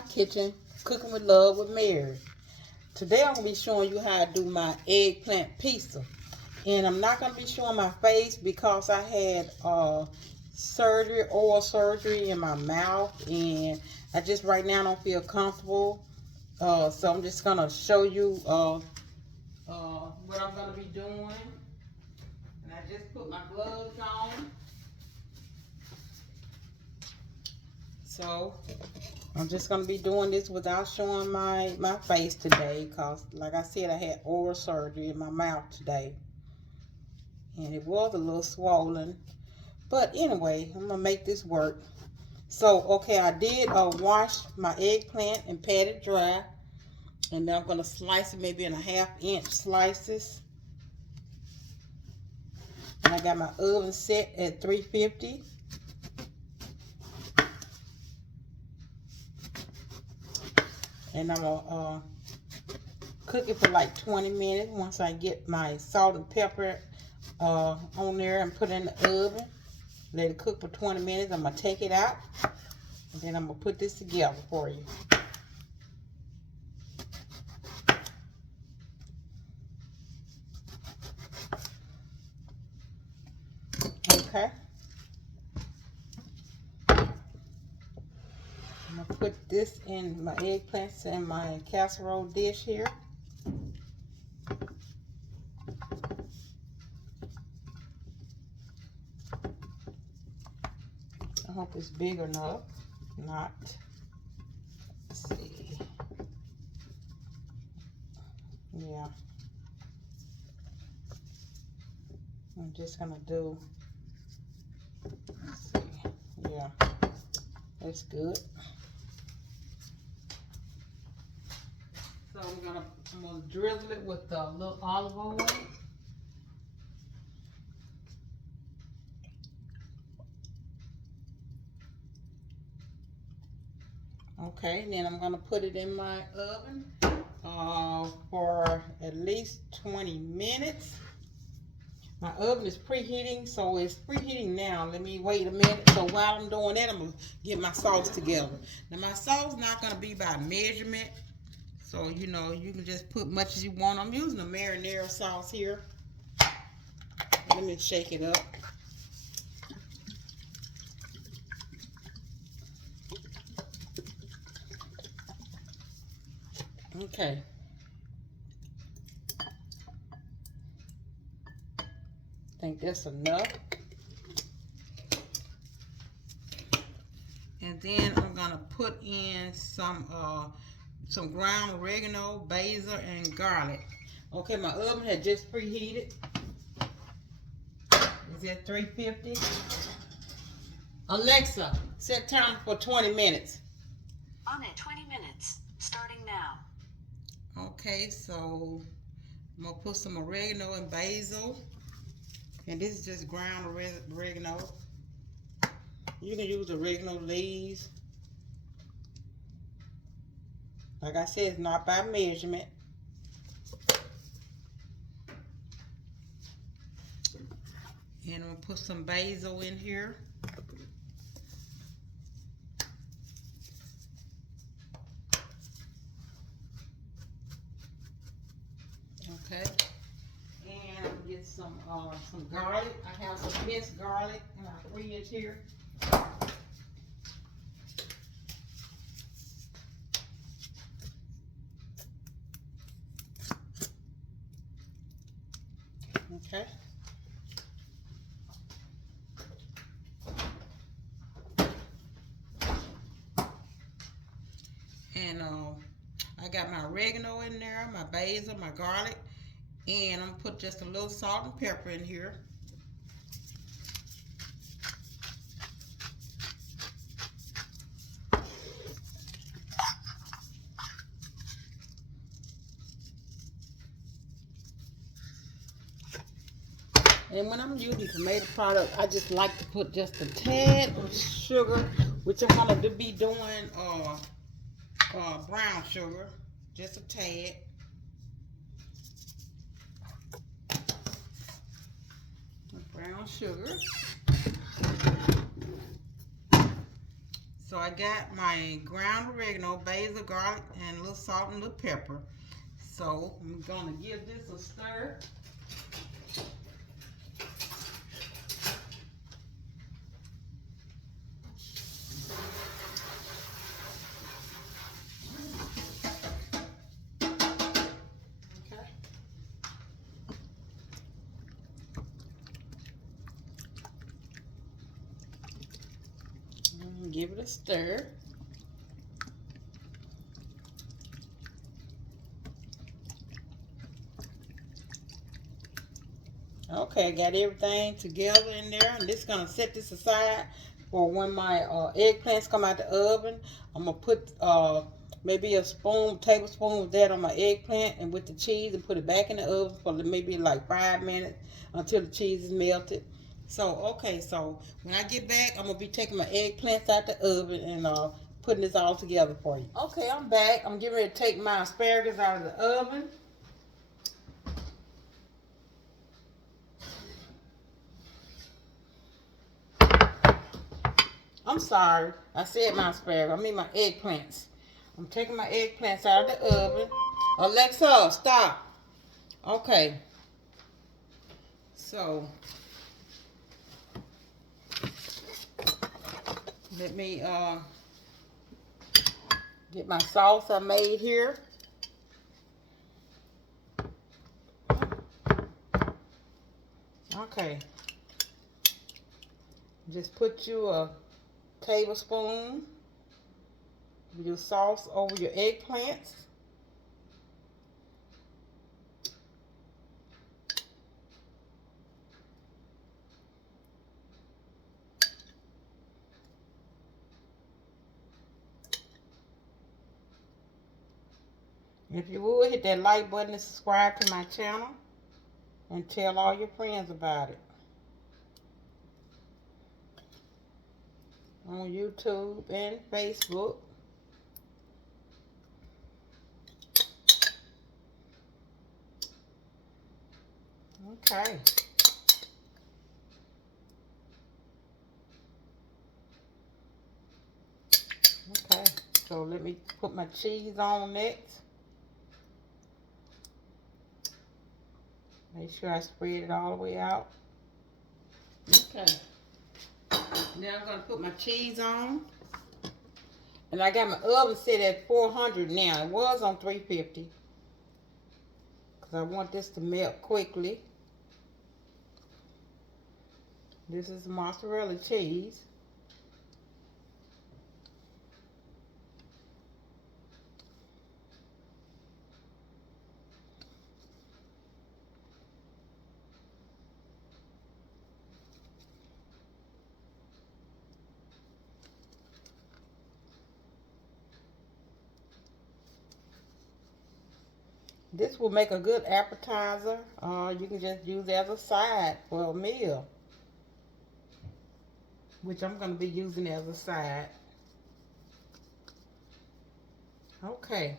my kitchen, cooking with love with Mary. Today I'm going to be showing you how to do my eggplant pizza. And I'm not going to be showing my face because I had oral surgery in my mouth, and I just right now don't feel comfortable. So I'm just going to show you what I'm going to be doing. And I just put my gloves on. So I'm just going to be doing this without showing my face today because, like I said, I had oral surgery in my mouth today. And it was a little swollen. But anyway, I'm going to make this work. So, okay, I did wash my eggplant and pat it dry. And then I'm going to slice it maybe in 1/2 inch slices. And I got my oven set at 350. And I'm going to cook it for like 20 minutes once I get my salt and pepper on there and put it in the oven. Let it cook for 20 minutes. I'm going to take it out. And then I'm going to put this together for you. Okay. I'm going to put this in my eggplants in my casserole dish here. I hope it's big enough. Not. Let's see. Yeah. I'm just going to do. Let's see. Yeah. That's good. So I'm gonna drizzle it with a little olive oil. Okay, then I'm gonna put it in my oven for at least 20 minutes. My oven is preheating, so it's preheating now. Let me wait a minute. So while I'm doing that, I'm gonna get my sauce together. Now my sauce is not gonna be by measurement. So, you know, you can just put much as you want. I'm using a marinara sauce here. Let me shake it up. Okay. I think that's enough. And then I'm going to put in some ground oregano, basil, and garlic. Okay, my oven had just preheated. It's at 350. Alexa, set timer for 20 minutes. On it, 20 minutes, starting now. Okay, so I'm going to put some oregano and basil. And this is just ground oregano. You can use oregano leaves. Like I said, it's not by measurement. And I'm going to put some basil in here. Okay. And I'm going to get some garlic. I have some minced garlic in my fridge here. Okay. And I got my oregano in there, my basil, my garlic, and I'm gonna put just a little salt and pepper in here. And when I'm using tomato product, I just like to put just a tad of sugar, which I'm going to be doing brown sugar, just a tad. Brown sugar. So I got my ground oregano, basil, garlic, and a little salt and a little pepper. So I'm gonna give this a stir. Give it a stir. Okay, I got everything together in there. I'm just gonna set this aside for when my eggplants come out the oven. I'm gonna put maybe a tablespoon of that on my eggplant and with the cheese and put it back in the oven for maybe like 5 minutes until the cheese is melted. So, okay, so when I get back, I'm gonna be taking my eggplants out the oven and putting this all together for you. Okay, I'm back. I'm getting ready to take my asparagus out of the oven. I'm sorry, I said my asparagus. I mean my eggplants. I'm taking my eggplants out of the oven. Alexa, stop. Okay. So, let me get my sauce I made here. Okay. Just put you a tablespoon of your sauce over your eggplants. If you would, hit that like button and subscribe to my channel and tell all your friends about it. On YouTube and Facebook. Okay. Okay, so let me put my cheese on next. Make sure I spread it all the way out. Okay. Now I'm going to put my cheese on. And I got my oven set at 400 now. It was on 350. Because I want this to melt quickly. This is mozzarella cheese. This will make a good appetizer. You can just use it as a side for a meal. Which I'm going to be using as a side. Okay.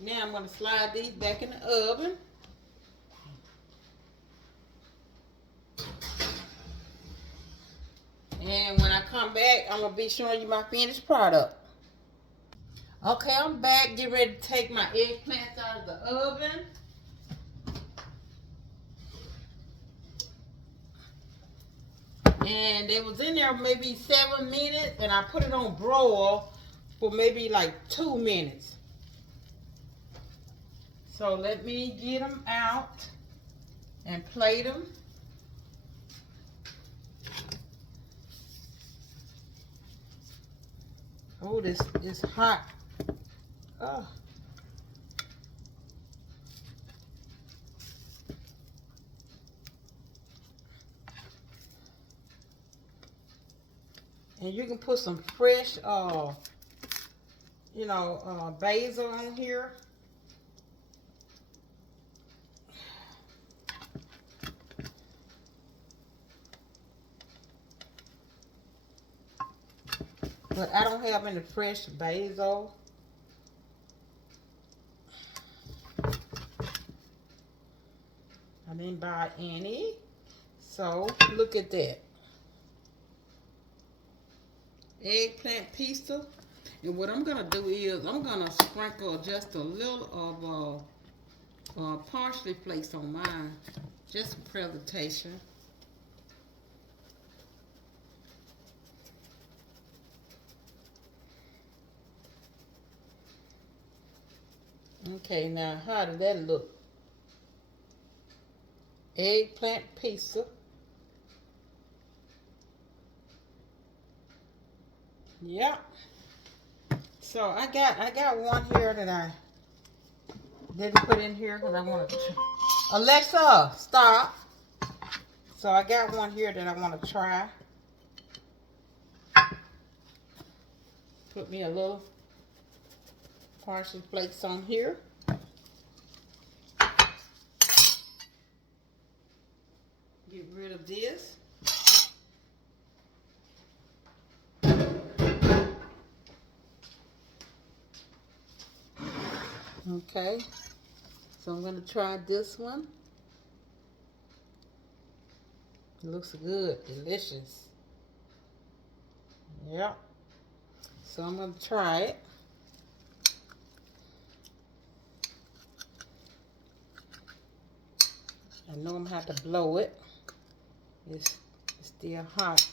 Now I'm going to slide these back in the oven. And when I come back, I'm going to be showing you my finished product. Okay, I'm back. Get ready to take my eggplants out of the oven. And they was in there maybe 7 minutes, and I put it on broil for maybe like 2 minutes. So let me get them out and plate them. Oh, this is hot. Oh. And you can put some fresh, basil on here. But I don't have any fresh basil. I didn't buy any. So, look at that. eggplant pizza. And what I'm gonna do is I'm gonna sprinkle just a little of parsley flakes on mine, just for presentation. Okay, now how did that look? Eggplant pizza. Yep. So I got one here that I didn't put in here because I want to. Alexa, stop. So I got one here that I want to try. Put me a little parsley flakes on here. Get rid of this. Okay, so I'm going to try this one. It looks good, delicious. Yep. So I'm going to try it. I know I'm going to have to blow it. It's still hot.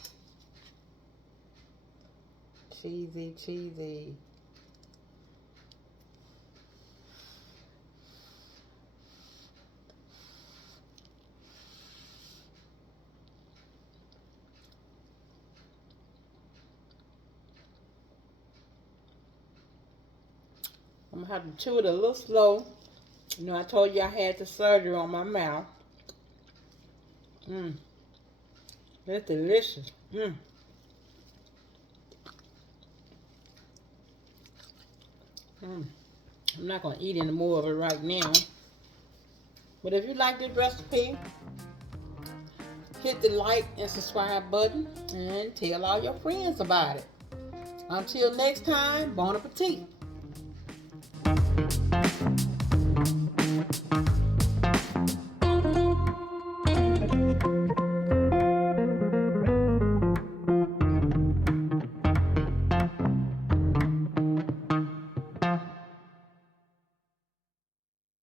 Cheesy, cheesy. I'm gonna have to chew it a little slow. You know, I told you I had the surgery on my mouth. That's delicious. I'm not gonna eat any more of it right now. But if you like this recipe, hit the like and subscribe button and tell all your friends about it. Until next time, bon appetit.